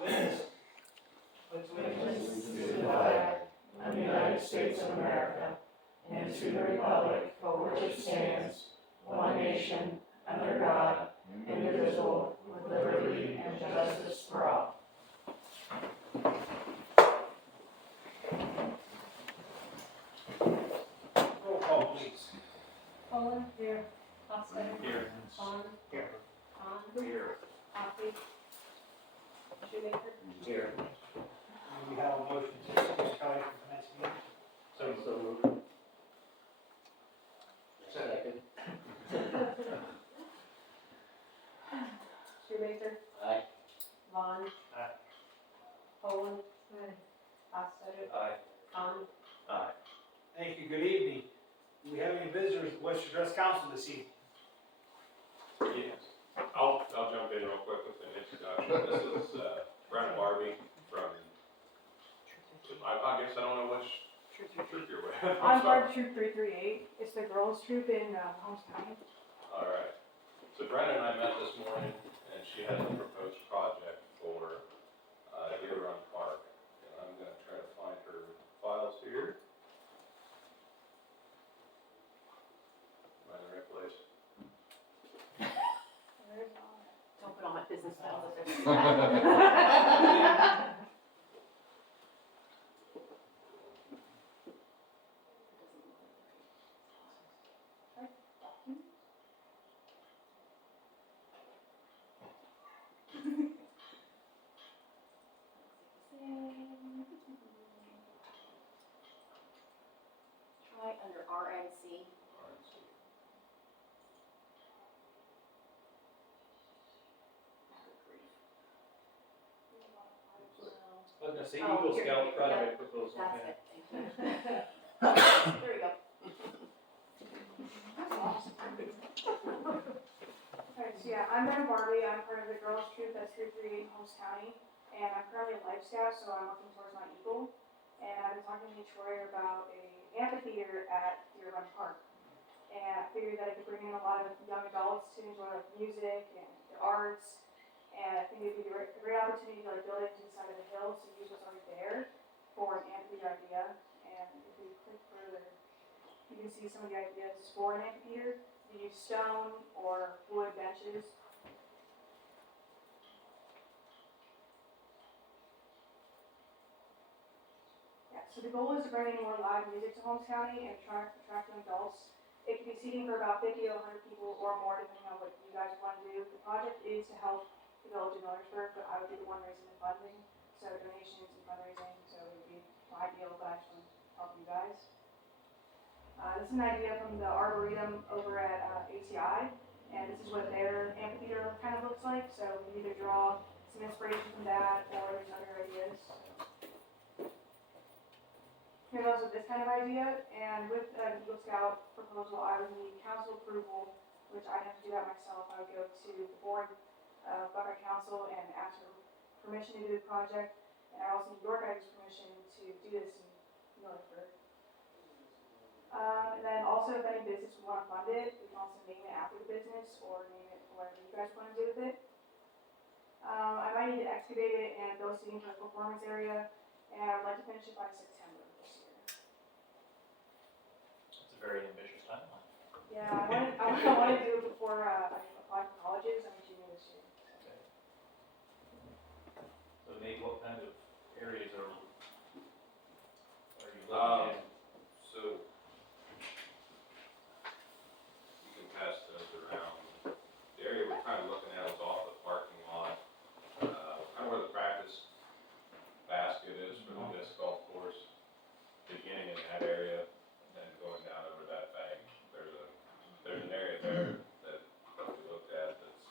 Witness. Allegiance to the flag of the United States of America and to the republic for which it stands, one nation, under God, indivisible, with liberty and justice for all. Roll call, please. Poland. Here. Hostetter. Here. Vaughn. Here. Hahn. Here. Hoppy. Shoemaker. Here. We have a motion to excuse Kelly from tonight's meeting. So moved. Second. Shoemaker. Aye. Vaughn. Aye. Poland. Hostetter. Aye. Hahn. Aye. Thank you. Good evening. Do we have any visitors that wish to address council this evening? Yes. I'll jump in real quick with an introduction. This is Brent Barbie from, I guess I don't know which troop you're with. I'm part of Troop 338. It's the girls' troop in Holmes County. All right. So Brent and I met this morning, and she has a proposed project for Deer Run Park. And I'm going to try to find her files here. Am I in the right place? Don't put all my business files up there. Try under RNC. I was going to say Oh, Eagle here, Scout here, project proposal. That's Yeah. it, thank you. There we go. Okay, so yeah, I'm Brenda Barbie. I'm part of the girls' troop that's 338 in Holmes County. And I'm currently a Life Scout, so I'm looking towards my Eagle. And I've been talking to Troy about a amphitheater at Deer Run Park. And I figured that I could bring in a lot of young adults to enjoy like music and the arts. And I think it'd be a great opportunity to like build it to the side of the hill, so use what's already there for an amphitheater idea. And if we click further, you can see some of the ideas for an amphitheater. You use stone or wood benches. Yeah, so the goal is to bring in more live music to Holmes County and attract young adults. It can be seating for about 50 to 100 people or more, depending on what you guys want to do. The project is to help the village of Millersburg, but I would be the one raising the funding, so donations and fundraising, so it would be my deal, but I just want to help you guys. This is an idea from the Arboretum over at ACI, and this is what their amphitheater kind of looks like, so you either draw some inspiration from that, or there's other ideas. Here's also this kind of idea, and with an Eagle Scout proposal, I would need council approval, which I'd have to do that myself. I would go to the board, Buckeye Council, and ask for permission to do the project, and I also need your guys' permission to do this in Millersburg. And then also, if any business would want to fund it, we can also name it after the business or name it whatever you guys want to do with it. I might need to excavate it and build seating for the performance area, and I would like to finish it by September this year. That's a very ambitious timeline. Yeah, I want to do it before I apply for colleges. I'm junior this year. Okay. So Nate, what kind of areas are you looking at? So you can pass those around. The area we're kind of looking at is off the parking lot, kind of where the practice basket is for the disc golf course, beginning in that area and then going down over that bank. There's an area there that we looked at that's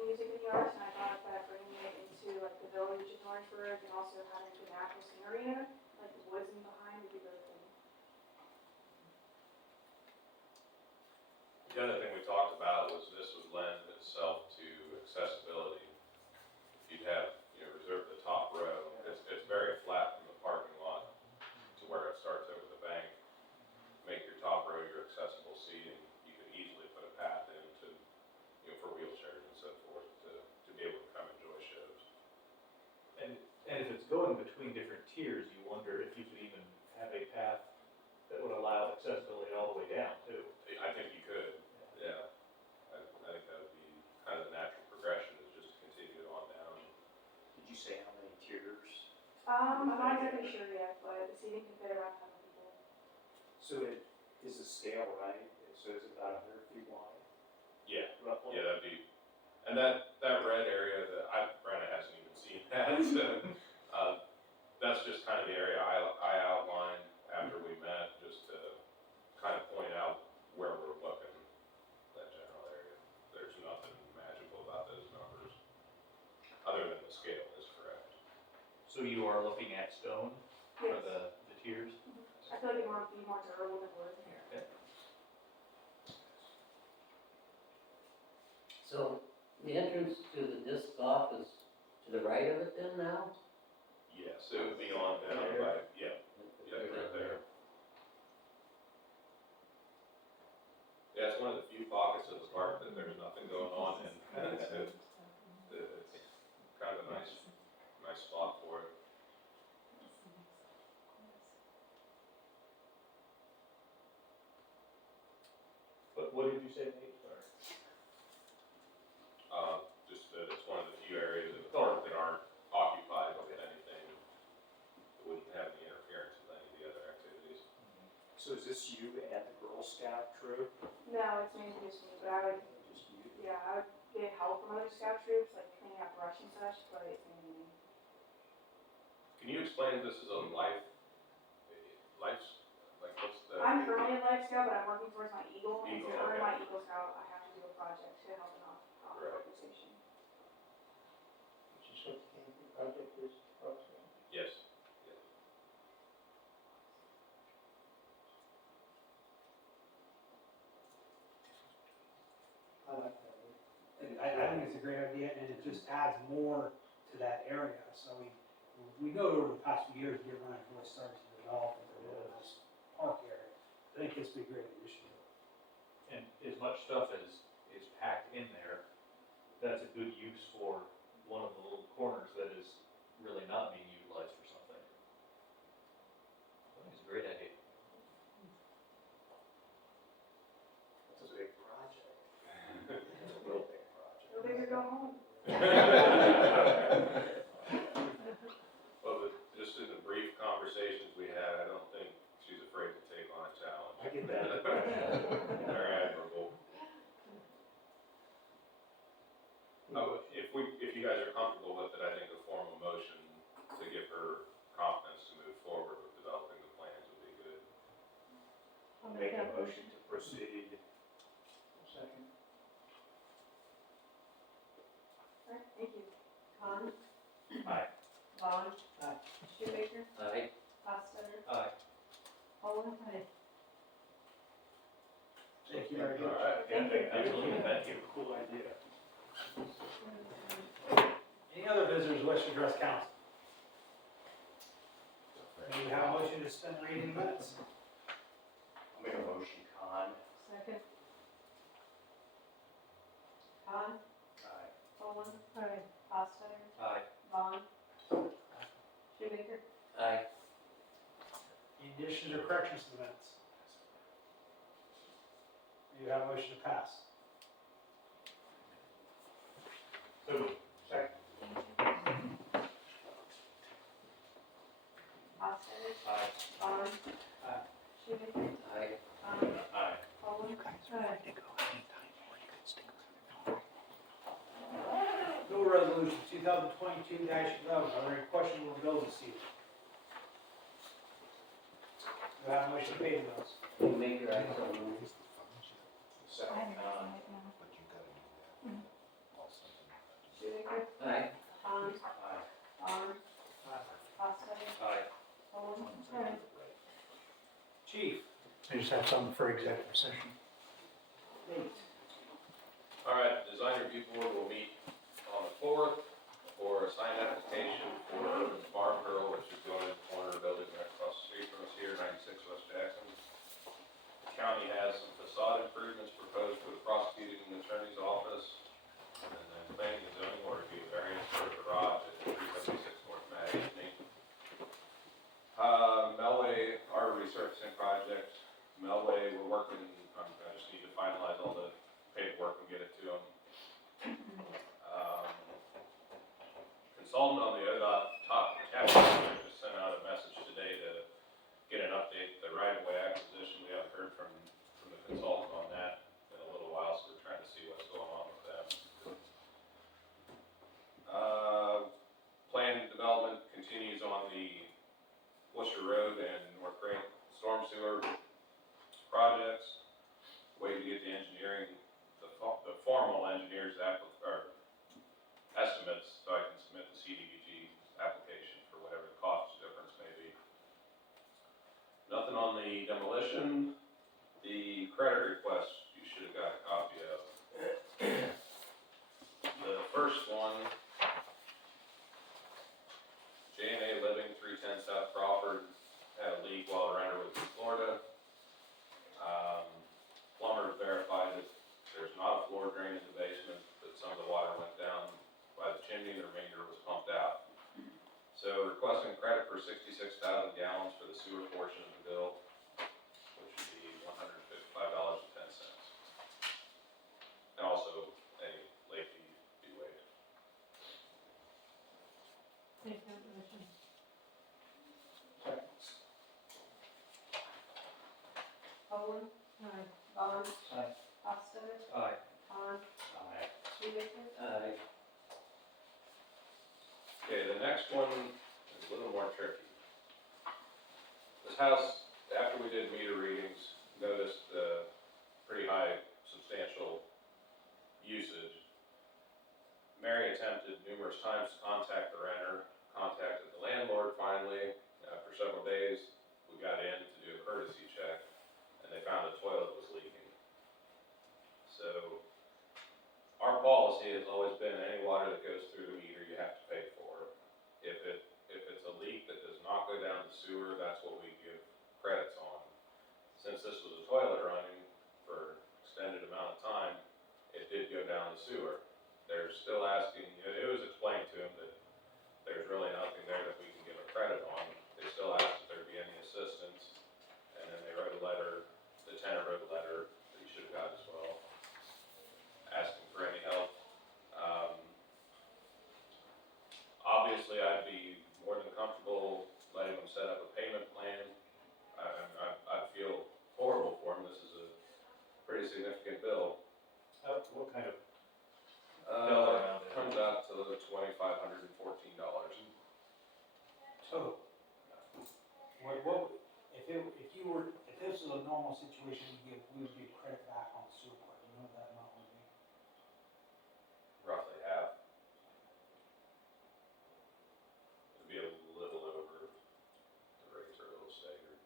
music in the arts, and I thought that bringing it into like the village in Orangeburg and also having the natural scenery in it, like the woods in behind would be really cool. The other thing we talked about was this would lend itself to accessibility. You'd have, reserve the top row. It's very flat from the parking lot to where it starts over the bank. Make your top row your accessible seat, and you could easily put a path in to, for wheelchairs and so forth to be able to come enjoy shows. And if it's going between different tiers, you wonder if you could even have a path that would allow accessibility all the way down too. I think you could, yeah. I think that would be kind of the natural progression, is just to continue it on down. Did you say how many tiers? I'm not exactly sure yet, but the seating can fit around 10 people. So it is the scale right? So is it about 100 feet wide? Yeah, Roughly? yeah, that'd be, and that red area Brenda hasn't even seen that, so, that's just kind of the area I outlined after we met, just to kind of point out where we're looking, that general area. There's nothing magical about those numbers, other than the scale is correct. So you are looking at stone for Yes. the tiers? I feel like it might be more durable than wood. So the entrance to the disc golf is to the right of it then now? Yes, it would be on down by, yeah, right there. Yeah, it's one of the few pockets of the park that there's nothing going on in. It's kind of a nice spot for it. But what did you say, Nate? Sorry. Just that it's one of the few areas of the park that aren't occupied with anything that wouldn't have any interference with any of the other activities. So is this you and the Girl Scout troop? No, it's mainly just me, but I would, Just you? yeah, I would get help from other scout troops, like cleaning up brush and such, but it's mainly me. Can you explain if this is a life's, like what's the? I'm currently a Life Scout, but I'm working towards my Eagle, and to Eagle, earn okay. my Eagle Scout, I have to do a project to help an Right. organization. Which is what the camping project is, approximately. Yes. I like that. And I think it's a great idea, and it just adds more to that area. So we know over the past few years, Dearborn has really started to develop into a really nice park area. I think this would be a great addition to it. And as much stuff as is packed in there, that's a good use for one of the little corners that is really not being utilized for something. I think it's a great idea. That's a big project. It's a real big project. Go big or go home. Well, just in the brief conversations we had, I don't think she's afraid to take on a challenge. I get that. Very admirable. If you guys are comfortable with it, I think a formal motion to give her confidence to move forward with developing the plans would be good. I'll make a motion to proceed. Second. Alright, thank you. Con, Aye. Vaughn. Aye. Shoemaker, Aye. Hostetter, Aye. Owen. Thank you very All much. right. Thank you. Absolutely, thank you. Cool idea. Any other visitors wish to address council? May we have a motion to suspend the reading minutes? I'll make a motion, Con. Second. Con, Aye. Owen. Hostetter, Aye. Vaughn. Shoemaker, Aye. Any additions or corrections to the minutes? May we have a motion to pass? So moved. Second. Hostetter, Aye. Vaughn. Aye. Shoemaker, Aye. Con, Aye. Owen. Bill resolution 2022-11, are there any questions on bills this evening? Do I have a motion to pay the bills? Make your eyes open. Second, Con. just have something for executive session. All right, design review board will meet on the 4th for a signed application for Urban's Farm Girl, which is going in the corner of the building right across the street from us here, 96 West Jackson. The county has some facade improvements proposed for the prosecuting attorney's office. And then planning and zoning will review variance for a garage at 376 North Matt Avenue. Melway, our resurfacing project, Melway, we're working, I just need to finalize all the paperwork and get it to them. Consultant on the ODOT top capital project just sent out a message today to get an update, the right-of-way acquisition. We haven't heard from the consultant on that in a little while, so we're trying to see what's going on with them. Plan development continues on the Worcester Road and North Grant storm sewer projects. Waiting to get the engineering, the formal engineer's estimates, so I can submit the CDBG application for whatever the cost difference may be. Nothing on the demolition. The credit request, you should have got a copy of. The first one, J&A Living, 310 South Crawford, had a leak while the renter was in Florida. Plumber verified that there's not a floor drain in the basement, but some of the water went down by the chimney and the remainder was pumped out. So requesting credit for 66,000 gallons for the sewer portion of the bill, which would be $155.10. And also any late fee be waived. Make that motion. Owen. Aye. Vaughn. Aye. Costello. Aye. Hahn. Aye. Shoemaker. Aye. Okay, the next one is a little more tricky. This house, after we did meter readings, noticed pretty high substantial usage. Mary attempted numerous times to contact the renter, contacted the landlord finally. After several days, we got in to do a courtesy check, and they found a toilet was leaking. So, our policy has always been any water that goes through the meter, you have to pay for. If it's a leak that does not go down the sewer, that's what we give credits on. Since this was a toilet running for an extended amount of time, it did go down the sewer. They're still asking, it was explained to them that there's really nothing there that we can give a credit on. They still asked if there'd be any assistance, and then they wrote a letter, the tenant wrote a letter that you should have got as well, asking for any help. Obviously, I'd be more than comfortable letting them set up a payment plan. I feel horrible for them. This is a pretty significant bill. What kind of bill around there? Comes out to $2,514. So, if this was a normal situation, we would get credit back on the sewer part, you know what that amount would be? Roughly half. It'd be a little over. The rates are a little staggered.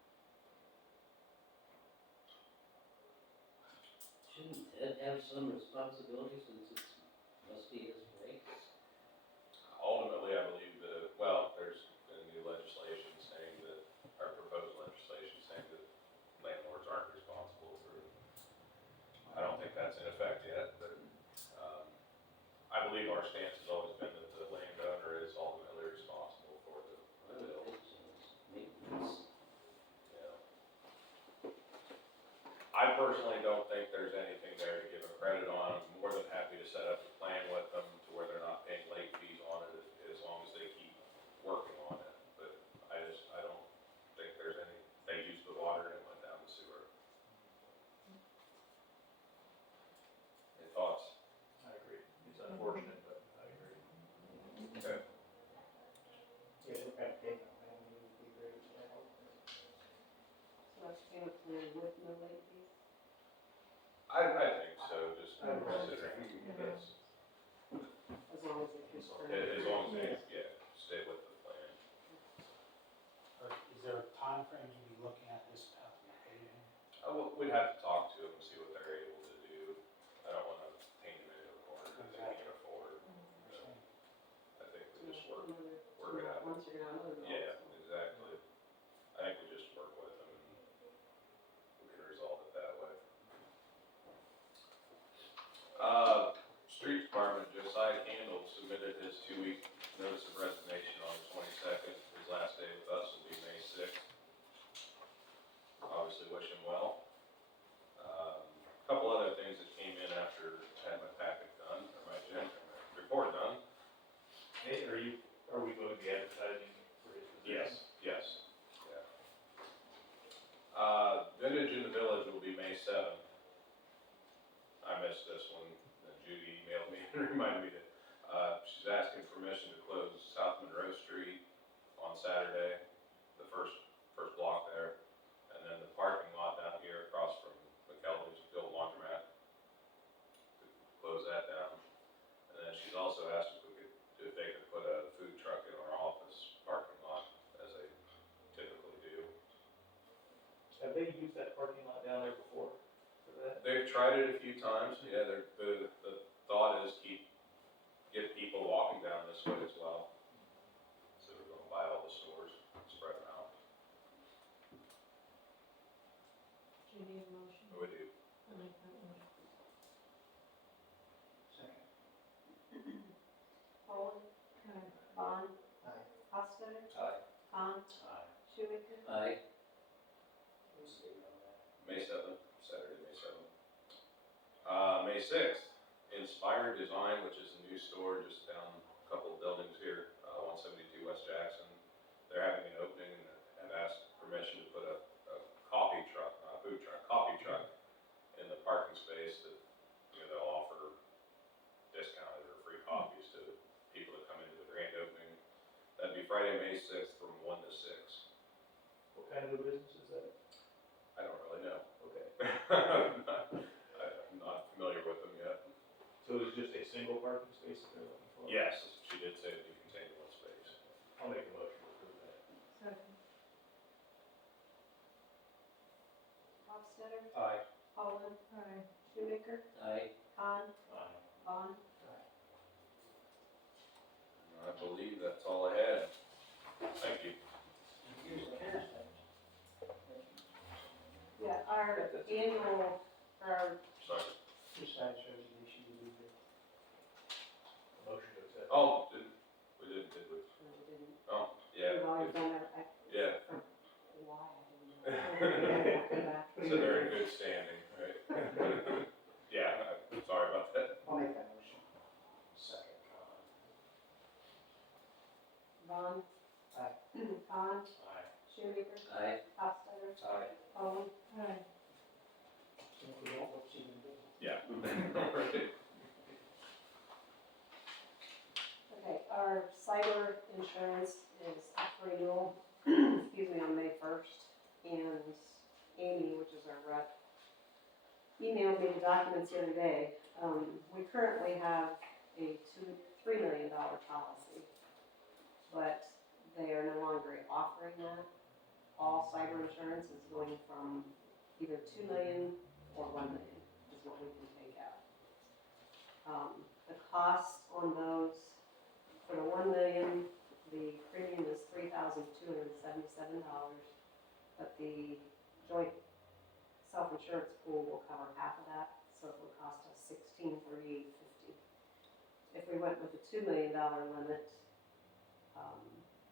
Shouldn't Ted have some responsibility since it must be his break? Ultimately, I believe there's been new legislation saying that, or proposed legislation saying that landlords aren't responsible for, I don't think that's in effect yet, but, I believe our stance has always been that the landowner is ultimately responsible for the bill. Maintenance. Yeah. I personally don't think there's anything there to give a credit on. I'm more than happy to set up a plan with them to where they're not paying late fees on it as long as they keep working on it. But I don't think there's any, they used the water and it went down the sewer. Any thoughts? I agree. It's unfortunate, but I agree. Okay. Yeah, what kind of payment plan would be great to have? So that's payment plan with no late fees? I think so, just considering, yes. As long as it keeps for. As long as they, stay with the plan. Or is there a time frame you'd be looking at this to have to be paid in? I Josiah Candle submitted his 2-week notice of resignation on the 22nd. His last day with us will be May 6th. Obviously wish him well. A couple other things that came in after I had my packet done, or my report done. Hey, are we going to be advertising for his position? Yes. Yeah. Vintage in the Village will be May 7th. I missed this one, and Judy emailed me and reminded me that, she's asking permission to close South Monroe Street on Saturday, the first block there, and then the parking lot down here across from McKelvey's Bill Laundromat, to close that down. And then she's also asked if they could put a food truck in our office parking lot, as they typically do. Have they used that parking lot down there before for that? They've tried it a few times, yeah, the thought is get people walking down this way as well. So we're gonna buy all the stores, spread them out. Do you need a motion? What we do? I'll make that motion. Second. Poland, Aye. Bond, Aye. Hostetter, Aye. Khan, Aye. Shoemaker, Aye. Who's the on that? May 7th, Saturday, May 7th. May 6th, Inspired Design, which is a new store just down a couple of buildings here, 172 West Jackson. They're having an opening and have asked permission to put a coffee truck, not a food truck, coffee truck in the parking space that, they'll offer discounted or free coffees to people that come into the grand opening. That'd be Friday, May 6th from 1 to 6. What kind of a business is that? I don't really know. Okay. I'm not familiar with them yet. So it's just a single parking space that they're looking for? Yes, she did say it'd be contained in one space. I'll make a motion to approve that. Second. Hostetter, Aye. Poland, Aye. Shoemaker, Aye. Khan, Aye. Bond, I believe that's all I had. Thank you. yeah, our annual, our Sorry. Besides resignation, you need to. Motion to accept. Oh, we didn't, did we? we didn't, Oh, yeah. we've always done our, Yeah, why, I didn't know. so they're in good standing, right? Yeah, I'm sorry about that. I'll make that motion. Second. Bond. Aye. Khan, Aye. Shoemaker, Aye. Hostetter, Aye. Poland, Aye. So if we don't, what's he gonna do? Yeah. Okay, our cyber insurance is up for renewal, excuse me, on May 1st. And Amy, which is our rep, emailed me the documents the other day. We currently have a $3 million policy, but they are no longer offering that. All cyber insurance is going from either 2 million or 1 million is what we can take out. The cost on those, for the 1 million, the premium is $3,277, but the joint self-insurance pool will cover half of that, so it would cost us $1,638.50. If we went with the $2 million limit,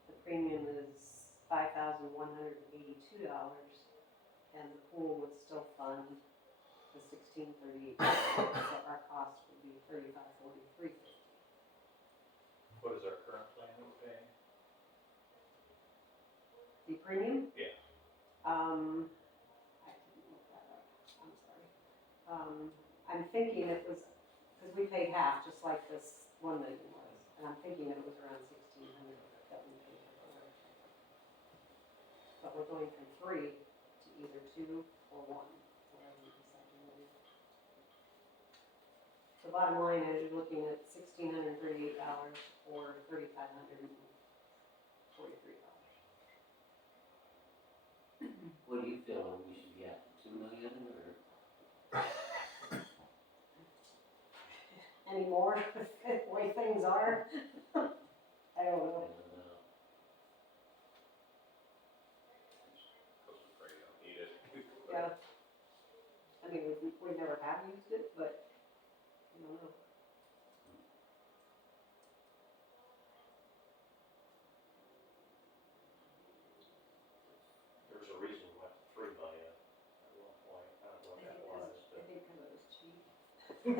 the premium is $5,182, and the pool would still fund the $1,638. So our cost would be $3543.50. What is our current plan that we're paying? The premium? Yeah. I didn't look that up, I'm sorry. I'm thinking it was, because we paid half, just like this 1 million was, and I'm thinking it was around 1,600 that we paid for the but we're going from 3 to either 2 or 1, whatever we decide to do. The bottom line is you're looking at $1,638 or $3,543. What do you feel we should get, 2 million or? Any more, the way things are? I don't know. Because we're afraid I don't need it. Yeah. I mean, we never have used it, but I don't know. You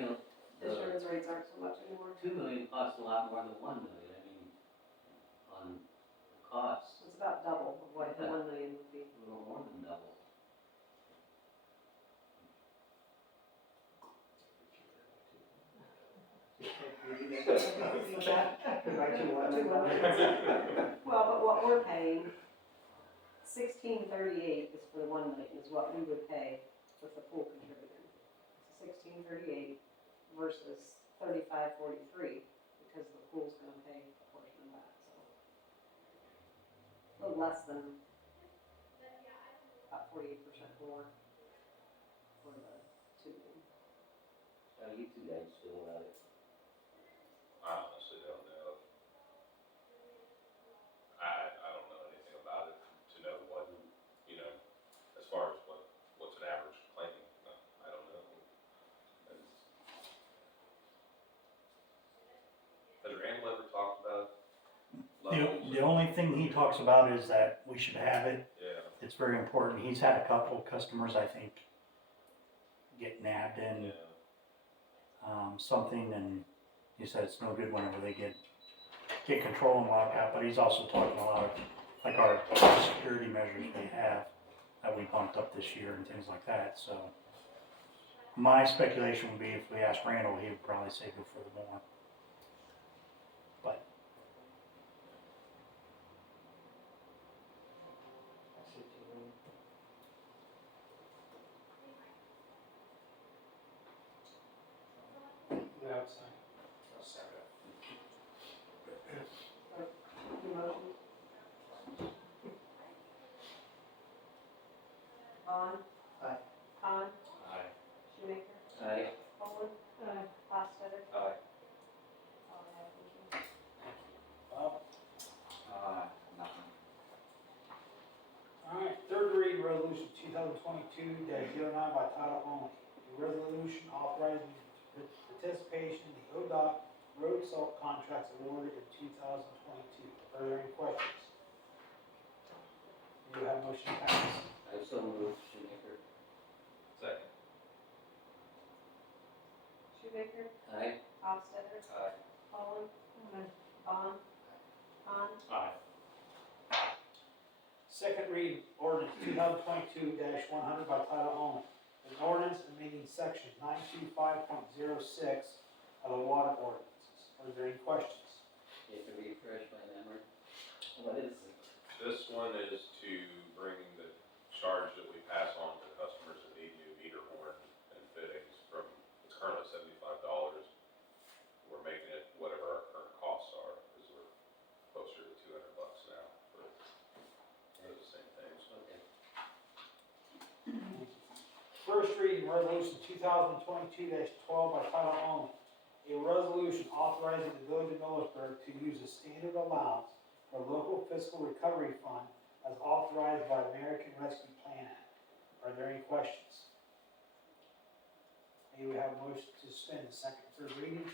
know, the Insurance rates aren't so much anymore. 2 million costs a lot more than 1 million, I mean, on the costs, It's about double of what the Yeah. 1 million would be. a little more than double. Well, but what we're paying, 1638 is for the 1 million, is what we would pay with the pool contributing. So 1638 versus 3543, because the pool's gonna pay a portion of that, so. A little less than, about 48% more for the 2 million. How you two guys feel about it? I honestly don't know. I don't know anything about it to know what, you know, as far as what's an average claim, I don't know. And has Randall ever talked about levels? The only thing he talks about is that we should have it. Yeah, It's very important. He's had a couple of customers, I think, get nabbed in yeah, something, and he said it's no good whenever they get control and lock out. But he's also talking a lot of, like, our security measures we have that we bumped up this year and things like that. So my speculation would be if we asked Randall, he would probably say go for the more. But Yeah, it's fine. I'll second it. Any motion? Vaughn? Aye. Con? Aye. Shoemaker? Aye. Poland? Hostetter? Aye. All I have, thank you. Bob? Nothing. All right, third reading resolution 2022-09 by title only. A resolution authorizing participation in the ODOT road salt contracts awarded in 2022. Are there any questions? Do you have a motion to pass? I so moved, Shoemaker. second. Shoemaker? Aye. Hostetter? Aye. Poland? Vaughn? Con? Aye. Second reading ordinance 2022-100 by title only. An ordinance amending section 925.06 of the water ordinances. Are there any questions? You have to refresh my memory. What is it? This one is to bring the charge that we pass on to customers that need new meter horn and fittings from, it's currently $75. We're making it whatever our current costs are, because we're closer to $200 now for the same things. Okay. First reading resolution 2022-12 by title only. A resolution authorizing the village of Millersburg to use a standard allowance for local fiscal recovery fund as authorized by American Rescue Plan Act. Are there any questions? May we have a motion to suspend the second and third reading?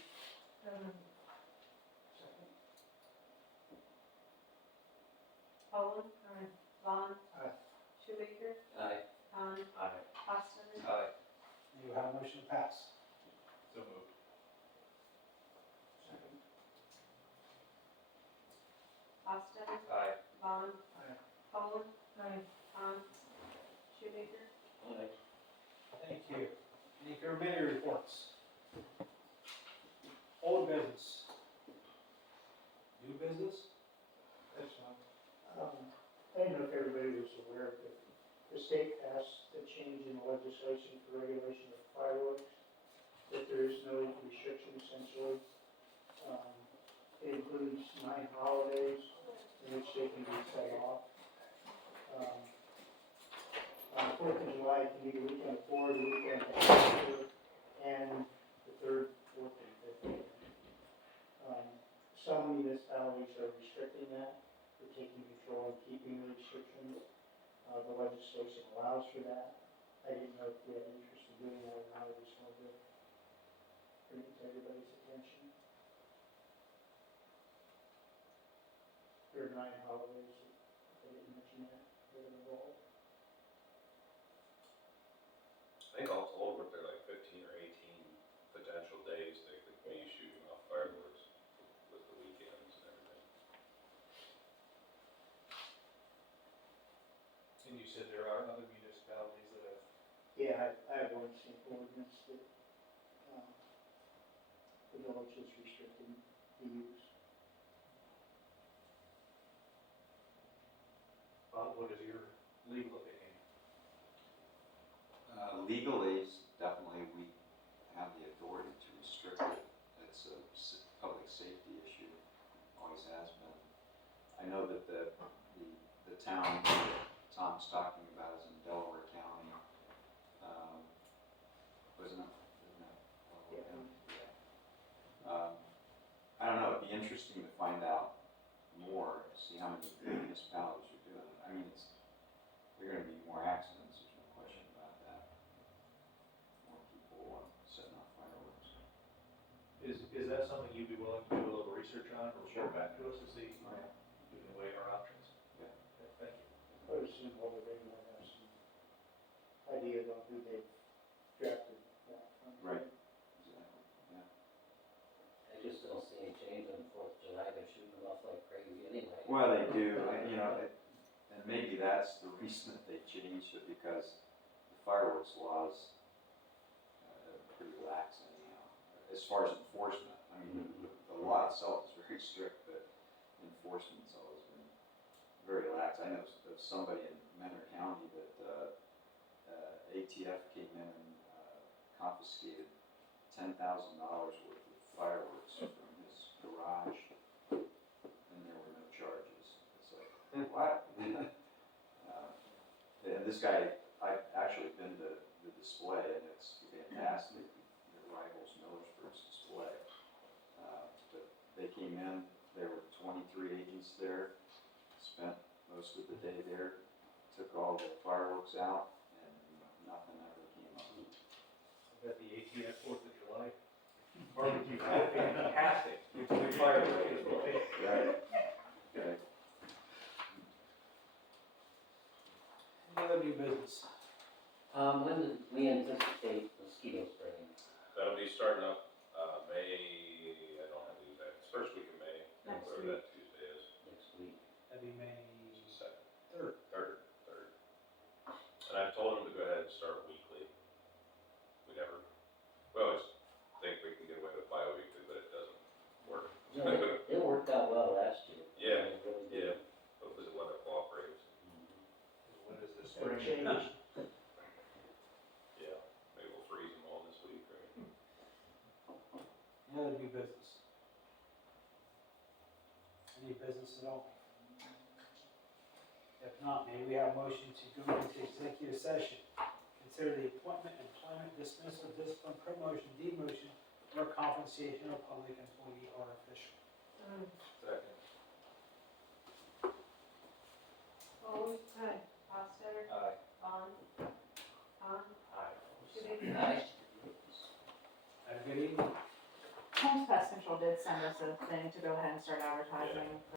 Poland? Vaughn? Aye. Shoemaker? Aye. Con? Aye. Hostetter? Aye. May we have a motion to pass? So moved. Second. Hostetter? Aye. Vaughn? Aye. Poland? Con? Shoemaker? Aye. Thank you. Any committee reports? Old business? New business? That's fine. I don't know if everybody was aware, but the state passed a change in legislation for regulation of fireworks, that there is no restriction essentially. It includes 9 holidays in which they can be set off. 4th of July can be the weekend before, the weekend after, and the 3rd, 4th, and 5th. Some municipalities are restricting that. They're taking control and keeping the restrictions. The legislation allows for that. I didn't know if you had interest in doing that or not. I just wanted to bring it to everybody's attention. There are 9 holidays. I didn't mention that are involved. I think all told, And you said there are other municipalities that have, Yeah, I have one sample ordinance that, the village is restricting the use. Bob, what is your legal opinion? Legally, definitely, we have the authority to restrict it. It's a public safety issue, always has been. I know that the town that Tom's talking about is in Delaware County. Wasn't it? Delaware County? Yeah. I don't know, it'd be interesting to find out more, see how many municipalities are doing it. I mean, there are gonna be more accidents, there's no question about that. More people setting off fireworks. Is that something you'd be willing to do a little research on, or Sure. report back to us to see, Right. we can weigh our options? Yeah. Okay, thank you. I would assume over they might have some idea about who they've drafted that from. Right. Exactly, yeah. I just don't see any change on the 4th of July, they're shooting them off like crazy anyway. Well, they do, and maybe that's the reason that they changed it, because the fireworks laws are pretty lax anyhow, as far as enforcement. I mean, the law itself is very strict, but enforcement's always been very lax. I know of somebody in Mentor County that, ATF came in and confiscated $10,000 worth of fireworks from his garage, and there were no charges. It's like, what? And this guy, I've actually been to the display, and it's fantastic. It rivals Millersburg's display. But they came in, there were 23 agents there, spent most of the day there, took all the fireworks out, and nothing ever came of it. I bet the ATF 4th of July barbecue would be fantastic. New fireworks display. Right. Okay. Any other new business? When did we anticipate mosquito spraying? That'll be starting up, May, I don't have the exact, it's first week of May, Next whatever that Tuesday is. Next week. That'd be May It's the 3rd. Third. And I told him to go ahead and start weekly. We always think we can get away with bi-weekly, but it doesn't work. Yeah, it worked out well last year. Yeah, It really did. Hopefully the weather cooperates. When does the Or spring? change. Yeah, maybe we'll freeze them all this week, right? Any other new business? Any business at all? If not, may we have a motion to go into executive session? Consider the appointment, employment, dismissal, discipline, promotion, demotion, or compensation of public employee or official. Second. Bowen, Foster, Aye. Vaughn, Con, Aye. Shubig. Aye. Have a good evening. Homes Pest Control did send us a thing to go ahead and start advertising